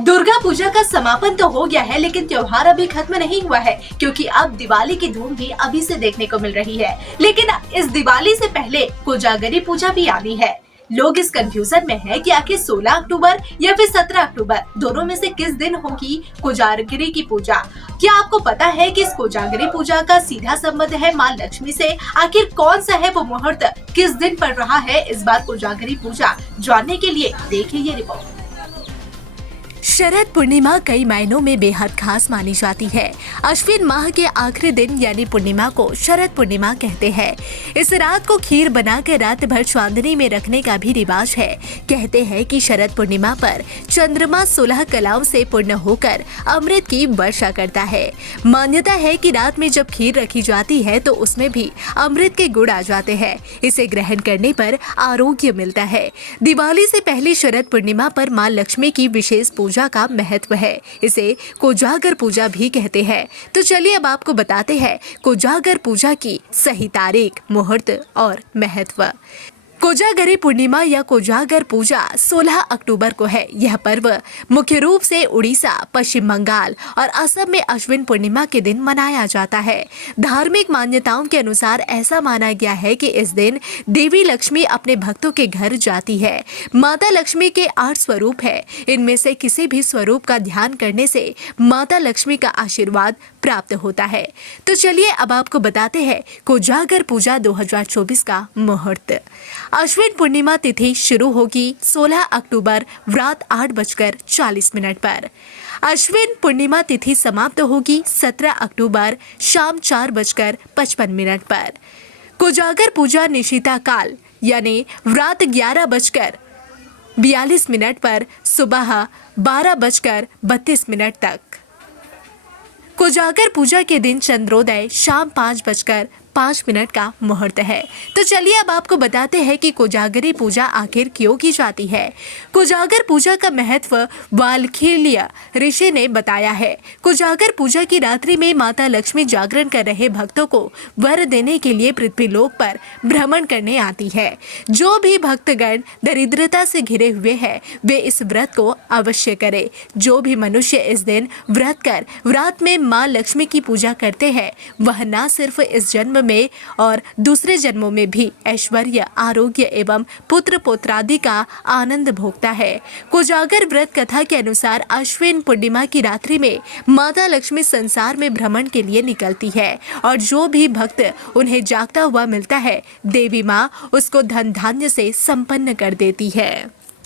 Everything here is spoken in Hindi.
दुर्गा पूजा का समापन तो हो गया है, लेकिन त्योहार अभी खत्म नहीं हुआ है, क्योंकि अब दिवाली की धूम भी अभी से देखने को मिल रही है। लेकिन इस दिवाली से पहले कोजागरी पूजा भी आनी है। लोग इस कंफ्यूजन में हैं कि आखिर 16 अक्टूबर या फिर 17 अक्टूबर दोनों में से किस दिन होगी कोजागरी की पूजा। क्या आपको पता है कि इस कोजागरी पूजा का सीधा संबंध है मां लक्ष्मी से? आखिर कौन सा है वो मुहूर्त, किस दिन पड़ रहा है इस बार कोजागरी पूजा? जानने के लिए देखिए ये रिपोर्ट। शरद पूर्णिमा कई मायनों में बेहद खास मानी जाती है। अश्विन माह के आखिरी दिन यानी पूर्णिमा को शरद पूर्णिमा कहते हैं। इस रात को खीर बनाकर रात भर चांदनी में रखने का भी रिवाज है। कहते हैं कि शरद पूर्णिमा पर चंद्रमा 16 कलाओं से पूर्ण होकर अमृत की वर्षा करता है। मान्यता है कि रात में जब खीर रखी जाती है तो उसमें भी अमृत के गुण आ जाते हैं। इसे ग्रहण करने पर आरोग्य मिलता है। दिवाली से पहले शरद पूर्णिमा पर मां लक्ष्मी की विशेष पूजा का महत्व है। इसे कोजागर पूजा भी कहते हैं। तो चलिए अब आपको बताते हैं कोजागर पूजा की सही तारीख, मुहूर्त और महत्व। कोजागरी पूर्णिमा या कोजागर पूजा 16 अक्टूबर को है। यह पर्व मुख्य रूप से उड़ीसा, पश्चिम बंगाल और असम में अश्विन पूर्णिमा के दिन मनाया जाता है। धार्मिक मान्यताओं के अनुसार ऐसा माना गया है कि इस दिन देवी लक्ष्मी अपने भक्तों के घर जाती है। माता लक्ष्मी के 8 स्वरूप है। इनमें से किसी भी स्वरूप का ध्यान करने से माता लक्ष्मी का आशीर्वाद प्राप्त होता है। तो चलिए अब आपको बताते हैं कोजागर पूजा 2024 का मुहूर्त। अश्विन पूर्णिमा तिथि शुरू होगी 16 अक्टूबर रात 8:40 पर। अश्विन पूर्णिमा तिथि समाप्त होगी 17 अक्टूबर शाम 4:55 पर। कोजागर पूजा निशिता काल यानी रात 11:42 पर सुबह 12:32 तक। कोजागर पूजा के दिन चंद्रोदय शाम 5:05 का मुहूर्त है। तो चलिए अब आपको बताते हैं कि कोजागरी पूजा आखिर क्यों की जाती है। कोजागर पूजा का महत्व वाल्मीकि ऋषि ने बताया है। कोजागर पूजा की रात्रि में माता लक्ष्मी जागरण कर रहे भक्तों को वर देने के लिए पृथ्वीलोक पर भ्रमण करने आती है। जो भी भक्तगण दरिद्रता से घिरे हुए हैं वे इस व्रत को अवश्य करें। जो भी मनुष्य इस दिन व्रत कर रात में मां लक्ष्मी की पूजा करते हैं वह न सिर्फ इस जन्म में और दूसरे जन्मों में भी ऐश्वर्य, आरोग्य एवं पुत्र पौत्रादि का आनंद भोगता है। कोजागर व्रत कथा के अनुसार अश्विन पूर्णिमा की रात्रि में माता लक्ष्मी संसार में भ्रमण के लिए निकलती है और जो भी भक्त उन्हें जागता हुआ मिलता है देवी माँ उसको धन धान्य से संपन्न कर देती है।